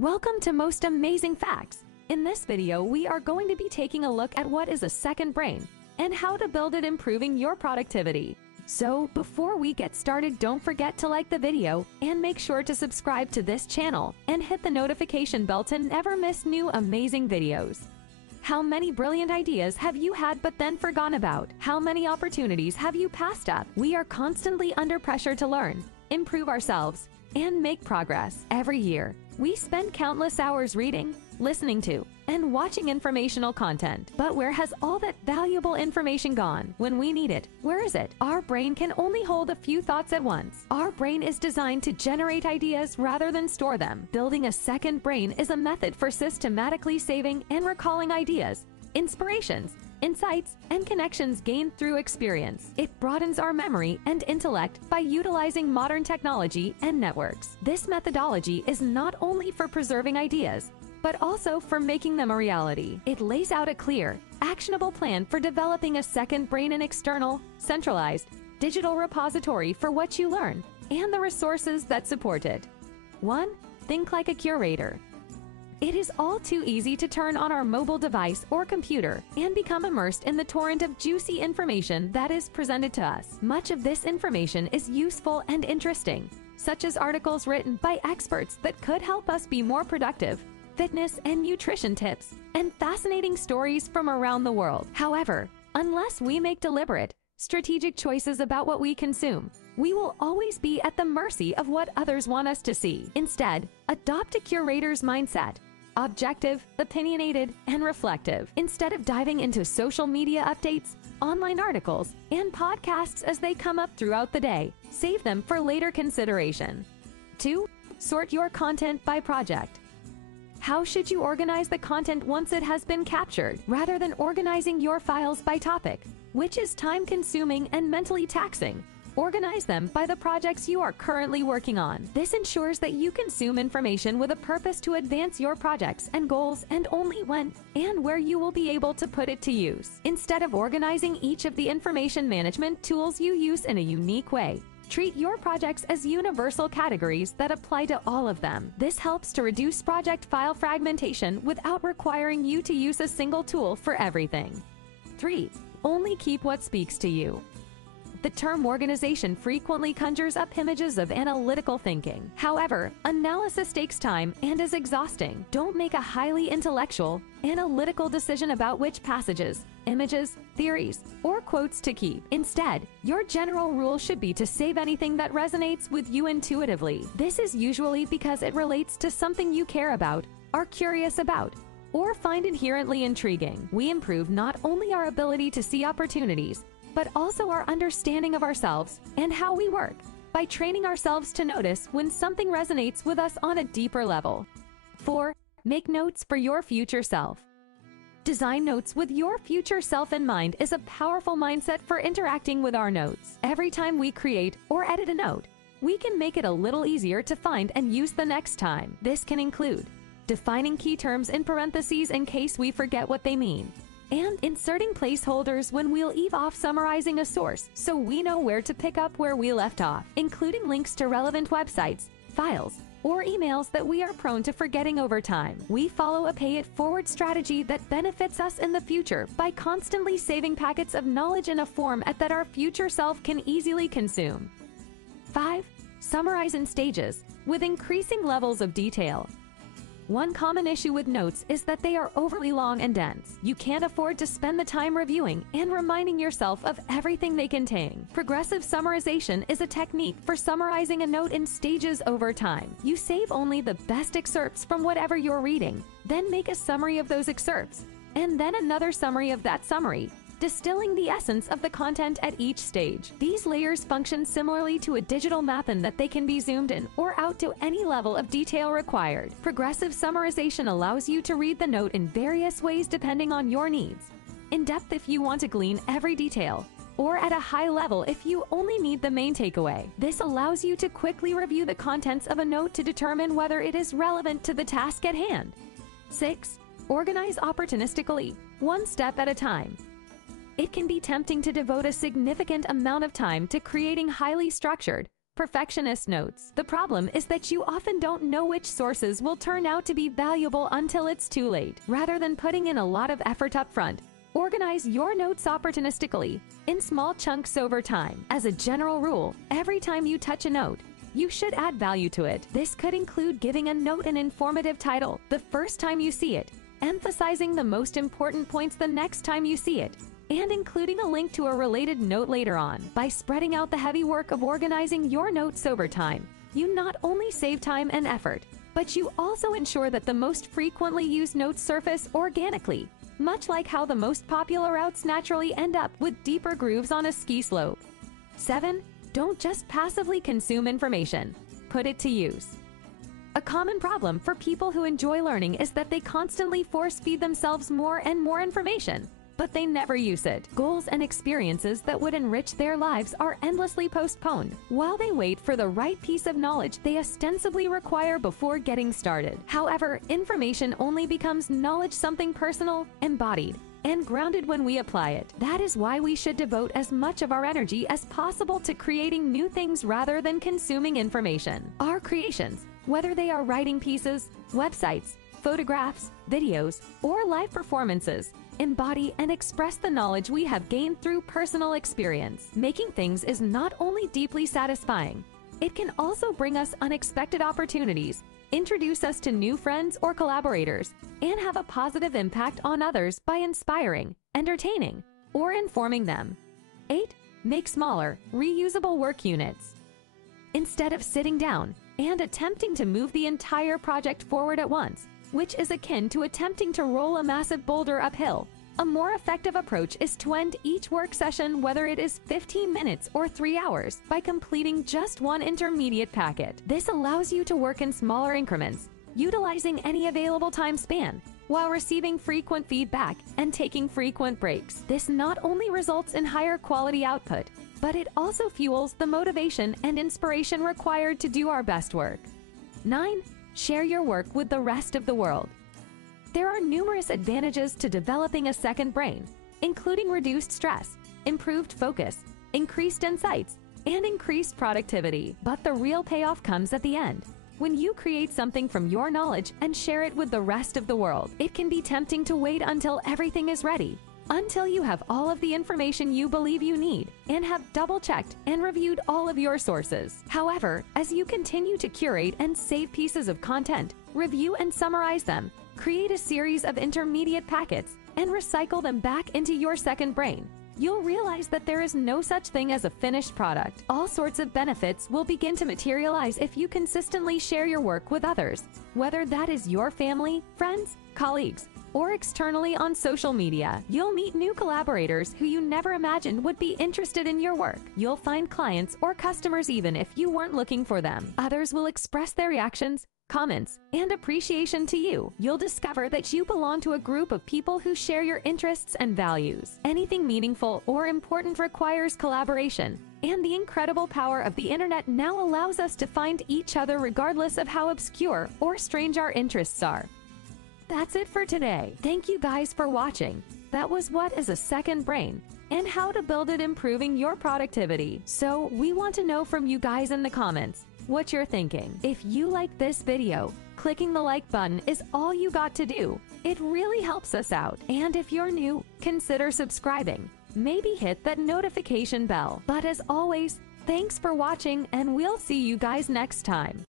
Welcome to Most Amazing Facts. In this video, we are going to be taking a look at what is a second brain and how to build it, improving your productivity. So, before we get started, don't forget to like the video and make sure to subscribe to this channel and hit the notification bell to never miss new amazing videos. How many brilliant ideas have you had but then forgotten about? How many opportunities have you passed up? We are constantly under pressure to learn, improve ourselves, and make progress. Every year, we spend countless hours reading, listening to, and watching informational content. But where has all that valuable information gone when we need it? Where is it? Our brain can only hold a few thoughts at once. Our brain is designed to generate ideas rather than store them. Building a second brain is a method for systematically saving and recalling ideas, inspirations, insights, and connections gained through experience. It broadens our memory and intellect by utilizing modern technology and networks. This methodology is not only for preserving ideas, but also for making them a reality. It lays out a clear, actionable plan for developing a second brain, an external, centralized, digital repository for what you learn, and the resources that support it. 1. Think like a curator. It is all too easy to turn on our mobile device or computer and become immersed in the torrent of juicy information that is presented to us. Much of this information is useful and interesting, such as articles written by experts that could help us be more productive, fitness and nutrition tips, and fascinating stories from around the world. However, unless we make deliberate, strategic choices about what we consume, we will always be at the mercy of what others want us to see. Instead, adopt a curator's mindset. Objective, opinionated, and reflective. Instead of diving into social media updates, online articles, and podcasts as they come up throughout the day, save them for later consideration. 2. Sort your content by project. How should you organize the content once it has been captured, rather than organizing your files by topic, which is time-consuming and mentally taxing? Organize them by the projects you are currently working on. This ensures that you consume information with a purpose to advance your projects and goals, and only when and where you will be able to put it to use. Instead of organizing each of the information management tools you use in a unique way, treat your projects as universal categories that apply to all of them. This helps to reduce project file fragmentation without requiring you to use a single tool for everything. 3. Only keep what speaks to you. The term organization frequently conjures up images of analytical thinking. However, analysis takes time and is exhausting. Don't make a highly intellectual, analytical decision about which passages, images, theories, or quotes to keep. Instead, your general rule should be to save anything that resonates with you intuitively. This is usually because it relates to something you care about, are curious about, or find inherently intriguing. We improve not only our ability to see opportunities, but also our understanding of ourselves and how we work by training ourselves to notice when something resonates with us on a deeper level. 4. Make notes for your future self. Design notes with your future self in mind is a powerful mindset for interacting with our notes. Every time we create or edit a note, we can make it a little easier to find and use the next time. This can include defining key terms in parentheses in case we forget what they mean, and inserting placeholders when we'll leave off summarizing a source so we know where to pick up where we left off, including links to relevant websites, files, or emails that we are prone to forgetting over time. We follow a pay-it-forward strategy that benefits us in the future by constantly saving packets of knowledge in a format that our future self can easily consume. 5. Summarize in stages, with increasing levels of detail. One common issue with notes is that they are overly long and dense. You can't afford to spend the time reviewing and reminding yourself of everything they contain. Progressive summarization is a technique for summarizing a note in stages over time. You save only the best excerpts from whatever you're reading, then make a summary of those excerpts, and then another summary of that summary, distilling the essence of the content at each stage. These layers function similarly to a digital map in that they can be zoomed in or out to any level of detail required. Progressive summarization allows you to read the note in various ways depending on your needs. In depth if you want to glean every detail, or at a high level if you only need the main takeaway. This allows you to quickly review the contents of a note to determine whether it is relevant to the task at hand. 6. Organize opportunistically, one step at a time. It can be tempting to devote a significant amount of time to creating highly structured, perfectionist notes. The problem is that you often don't know which sources will turn out to be valuable until it's too late. Rather than putting in a lot of effort up front, organize your notes opportunistically in small chunks over time. As a general rule, every time you touch a note, you should add value to it. This could include giving a note an informative title the first time you see it, emphasizing the most important points the next time you see it, and including a link to a related note later on. By spreading out the heavy work of organizing your notes over time, you not only save time and effort, but you also ensure that the most frequently used notes surface organically, much like how the most popular routes naturally end up with deeper grooves on a ski slope. 7. Don't just passively consume information. Put it to use. A common problem for people who enjoy learning is that they constantly force-feed themselves more and more information, but they never use it. Goals and experiences that would enrich their lives are endlessly postponed while they wait for the right piece of knowledge they ostensibly require before getting started. However, information only becomes knowledge something personal, embodied, and grounded when we apply it. That is why we should devote as much of our energy as possible to creating new things rather than consuming information. Our creations, whether they are writing pieces, websites, photographs, videos, or live performances, embody and express the knowledge we have gained through personal experience. Making things is not only deeply satisfying, it can also bring us unexpected opportunities, introduce us to new friends or collaborators, and have a positive impact on others by inspiring, entertaining, or informing them. 8. Make smaller, reusable work units. Instead of sitting down and attempting to move the entire project forward at once, which is akin to attempting to roll a massive boulder uphill, a more effective approach is to end each work session, whether it is 15 minutes or 3 hours, by completing just one intermediate packet. This allows you to work in smaller increments, utilizing any available time span, while receiving frequent feedback and taking frequent breaks. This not only results in higher quality output, but it also fuels the motivation and inspiration required to do our best work. 9. Share your work with the rest of the world. There are numerous advantages to developing a second brain, including reduced stress, improved focus, increased insights, and increased productivity. But the real payoff comes at the end. When you create something from your knowledge and share it with the rest of the world, it can be tempting to wait until everything is ready, until you have all of the information you believe you need and have double-checked and reviewed all of your sources. However, as you continue to curate and save pieces of content, review and summarize them, create a series of intermediate packets, and recycle them back into your second brain, you'll realize that there is no such thing as a finished product. All sorts of benefits will begin to materialize if you consistently share your work with others, whether that is your family, friends, colleagues, or externally on social media. You'll meet new collaborators who you never imagined would be interested in your work. You'll find clients or customers even if you weren't looking for them. Others will express their reactions, comments, and appreciation to you. You'll discover that you belong to a group of people who share your interests and values. Anything meaningful or important requires collaboration, and the incredible power of the internet now allows us to find each other regardless of how obscure or strange our interests are. That's it for today. Thank you guys for watching. That was what is a second brain and how to build it, improving your productivity. So we want to know from you guys in the comments what you're thinking. If you like this video, clicking the like button is all you got to do. It really helps us out. And if you're new, consider subscribing. Maybe hit that notification bell. But as always, thanks for watching, and we'll see you guys next time.